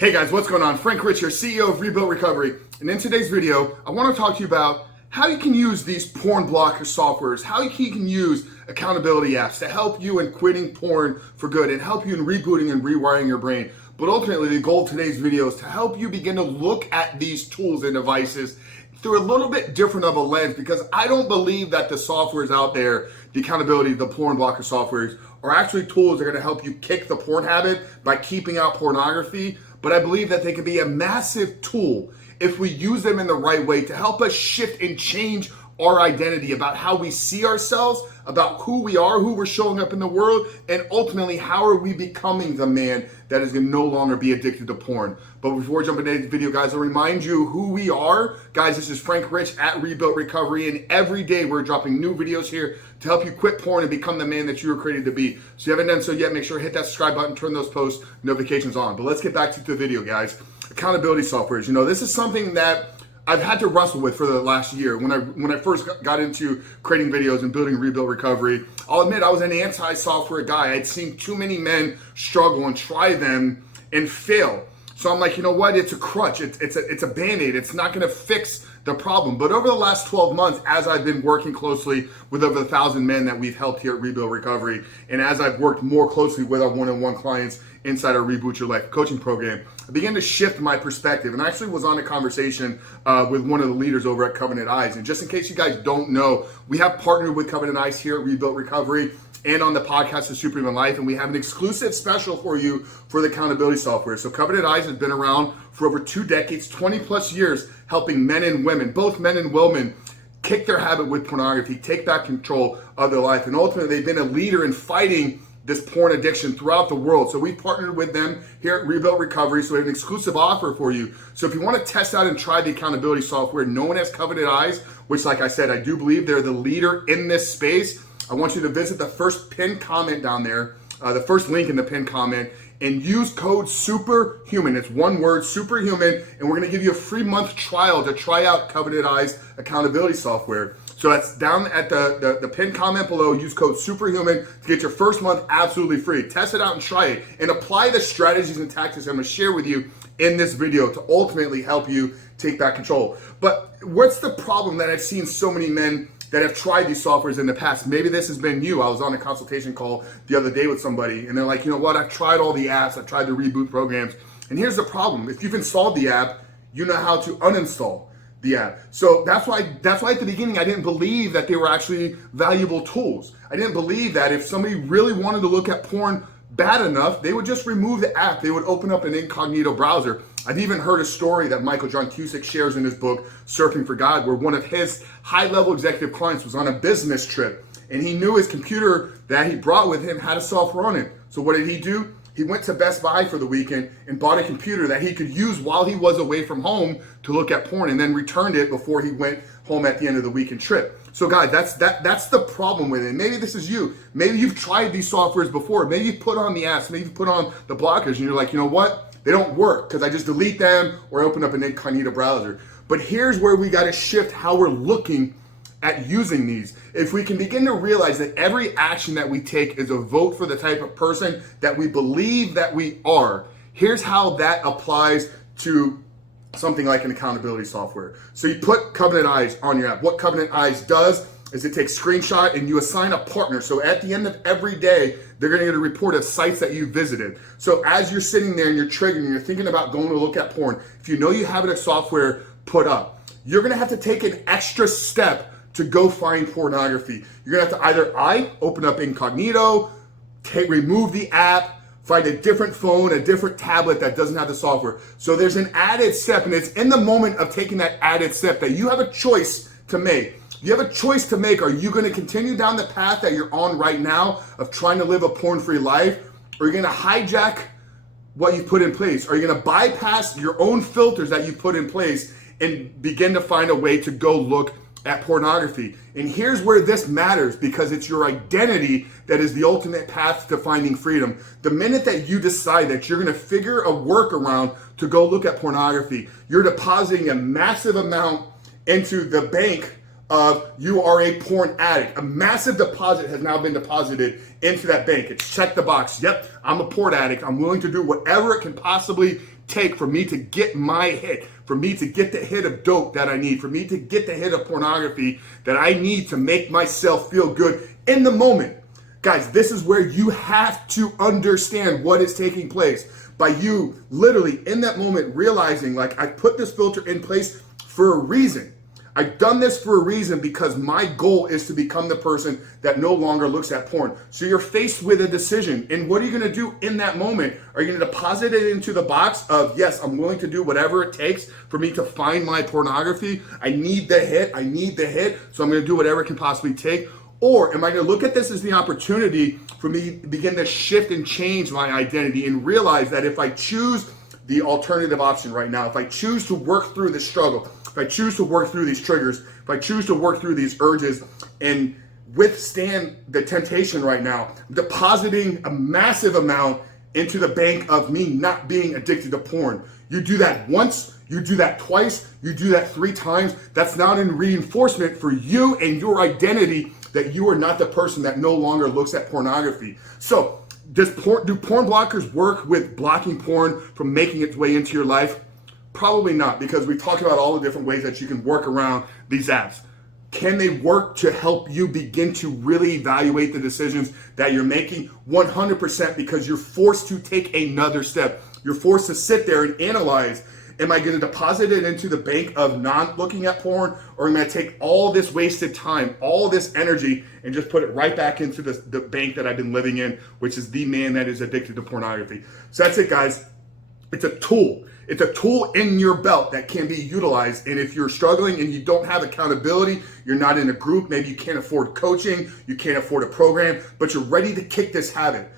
Hey guys, what's going on? Frank Rich here, CEO of Rebuilt Recovery. And in today's video, I want to talk to you about how you can use these porn blocker softwares, how you can use accountability apps to help you in quitting porn for good and help you in rebooting and rewiring your brain. But ultimately, the goal of today's video is to help you begin to look at these tools and devices through a little bit different of a lens, because I don't believe that the softwares out there, the accountability, the porn blocker softwares, are actually tools that are going to help you kick the porn habit by keeping out pornography. But I believe that they can be a massive tool if we use them in the right way to help us shift and change our identity about how we see ourselves, about who we are, who we're showing up in the world, and ultimately how are we becoming the man that is going to no longer be addicted to porn. But before jumping into the video, guys, I'll remind you who we are. Guys, this is Frank Rich at Rebuilt Recovery, and every day we're dropping new videos here to help you quit porn and become the man that you were created to be. So if you haven't done so yet, make sure to hit that subscribe button, turn those post notifications on. But let's get back to the video, guys. Accountability softwares. You know, this is something that I've had to wrestle with for the last year. When I first got into creating videos and building Rebuilt Recovery, I'll admit I was an anti-software guy. I'd seen too many men struggle and try them and fail. So I'm like, you know what? It's a crutch. It's a Band-Aid. It's not going to fix the problem. But over the last 12 months, as I've been working closely with over 1,000 men that we've helped here at Rebuild Recovery, and as I've worked more closely with our one-on-one clients inside our Reboot Your Life coaching program, I began to shift my perspective, and I actually was on a conversation with one of the leaders over at Covenant Eyes. And just in case you guys don't know, we have partnered with Covenant Eyes here at Rebuilt Recovery and on the podcast of Superhuman Life, and we have an exclusive special for you for the accountability software. So Covenant Eyes has been around for over 2 decades, 20 plus years, helping men and women, both men and women, kick their habit with pornography, take back control of their life, and ultimately they've been a leader in fighting this porn addiction throughout the world. So we've partnered with them here at Rebuilt Recovery, so we have an exclusive offer for you. So if you want to test out and try the accountability software known as Covenant Eyes, which, like I said, I do believe they're the leader in this space, I want you to visit the first pinned comment down there, the first link in the pinned comment, and use code SUPERHUMAN. It's one word, SUPERHUMAN, and we're going to give you a free month trial to try out Covenant Eyes accountability software. So that's down at the pinned comment below. Use code SUPERHUMAN to get your first month absolutely free. Test it out and try it, and apply the strategies and tactics I'm going to share with you in this video to ultimately help you take back control. But what's the problem that I've seen so many men that have tried these softwares in the past? Maybe this has been you. I was on a consultation call the other day with somebody, and they're like, you know what? I've tried all the apps. I've tried the reboot programs. And here's the problem. If you've installed the app, you know how to uninstall the app. So that's why at the beginning, I didn't believe that they were actually valuable tools. I didn't believe that if somebody really wanted to look at porn bad enough, they would just remove the app. They would open up an incognito browser. I've even heard a story that Michael John Cusick shares in his book, Surfing for God, where one of his high-level executive clients was on a business trip, and he knew his computer that he brought with him had a software on it. So what did he do? He went to Best Buy for the weekend and bought a computer that he could use while he was away from home to look at porn, and then returned it before he went home at the end of the weekend trip. So guys, that's the problem with it. Maybe this is you. Maybe you've tried these softwares before. Maybe you've put on the apps. Maybe you've put on the blockers, and you're like, you know what? They don't work because I just delete them or open up an incognito browser. But here's where we got to shift how we're looking at using these. If we can begin to realize that every action that we take is a vote for the type of person that we believe that we are, here's how that applies to something like an accountability software. So you put Covenant Eyes on your app. What Covenant Eyes does is it takes screenshot and you assign a partner. So at the end of every day, they're going to get a report of sites that you visited. So as you're sitting there and you're triggered and you're thinking about going to look at porn, if you know you have a software put up, you're going to have to take an extra step to go find pornography. You're going to have to either open up incognito, remove the app, find a different phone, a different tablet that doesn't have the software. So there's an added step, and it's in the moment of taking that added step that you have a choice to make. You have a choice to make. Are you going to continue down the path that you're on right now of trying to live a porn-free life? Or are you going to hijack what you've put in place? Are you going to bypass your own filters that you've put in place and begin to find a way to go look at pornography? And here's where this matters, because it's your identity that is the ultimate path to finding freedom. The minute that you decide that you're going to figure a workaround to go look at pornography, you're depositing a massive amount into the bank of you are a porn addict. A massive deposit has now been deposited into that bank. It's checked the box. Yep, I'm a porn addict. I'm willing to do whatever it can possibly take for me to get my hit, for me to get the hit of dope that I need, for me to get the hit of pornography that I need to make myself feel good in the moment. Guys, this is where you have to understand what is taking place by you literally in that moment realizing, like, I put this filter in place for a reason. I've done this for a reason because my goal is to become the person that no longer looks at porn. So you're faced with a decision. And what are you going to do in that moment? Are you going to deposit it into the box of, yes, I'm willing to do whatever it takes for me to find my pornography. I need the hit. So I'm going to do whatever it can possibly take. Or am I going to look at this as the opportunity for me to begin to shift and change my identity and realize that if I choose the alternative option right now, if I choose to work through the struggle, if I choose to work through these triggers, if I choose to work through these urges and withstand the temptation right now, depositing a massive amount into the bank of me not being addicted to porn. You do that once, you do that twice, you do that 3 times. That's not in reinforcement for you and your identity that you are not the person that no longer looks at pornography. So do porn blockers work with blocking porn from making its way into your life? Probably not, because we talked about all the different ways that you can work around these apps. Can they work to help you begin to really evaluate the decisions that you're making? 100%, because you're forced to take another step. You're forced to sit there and analyze, am I going to deposit it into the bank of not looking at porn, or am I going to take all this wasted time, all this energy, and just put it right back into the bank that I've been living in, which is the man that is addicted to pornography? So that's it, guys. It's a tool. It's a tool in your belt that can be utilized. And if you're struggling and you don't have accountability, you're not in a group, maybe you can't afford coaching, you can't afford a program, but you're ready to kick this habit,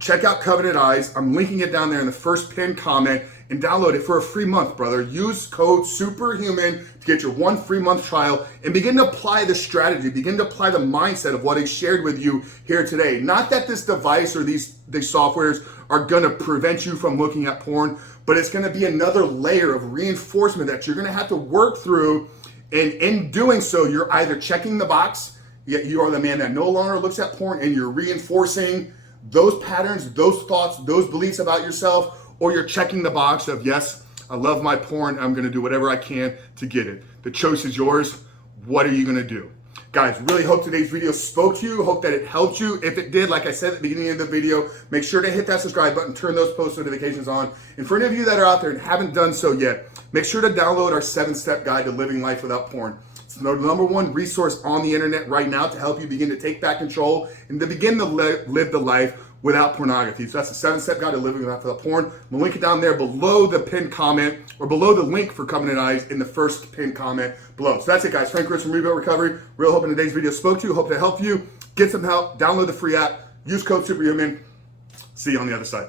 check out Covenant Eyes. I'm linking it down there in the first pinned comment, and download it for a free month, brother. Use code SUPERHUMAN to get your 1 free month trial and begin to apply the strategy, begin to apply the mindset of what I shared with you here today. Not that this device or these softwares are gonna prevent you from looking at porn, but it's gonna be another layer of reinforcement that you're gonna have to work through. And in doing so, you're either checking the box, yet you are the man that no longer looks at porn, and you're reinforcing those patterns, those thoughts, those beliefs about yourself, or you're checking the box of, yes, I love my porn, I'm gonna do whatever I can to get it. The choice is yours. What are you gonna do? Guys, really hope today's video spoke to you. Hope that it helped you. If it did, like I said at the beginning of the video, make sure to hit that subscribe button, turn those post notifications on. And for any of you that are out there and haven't done so yet, make sure to download our 7-step guide to living life without porn. It's the number 1 resource on the internet right now to help you begin to take back control and to begin to live the life without pornography. So that's the 7-step guide to living without porn. I'm gonna link it down there below the pinned comment, or below the link for Covenant Eyes in the first pinned comment below. So that's it, guys. Frank Rich from Rebuild Recovery. Real hoping today's video spoke to you. Hope to help you. Get some help. Download the free app. Use code SUPERHUMAN. See you on the other side.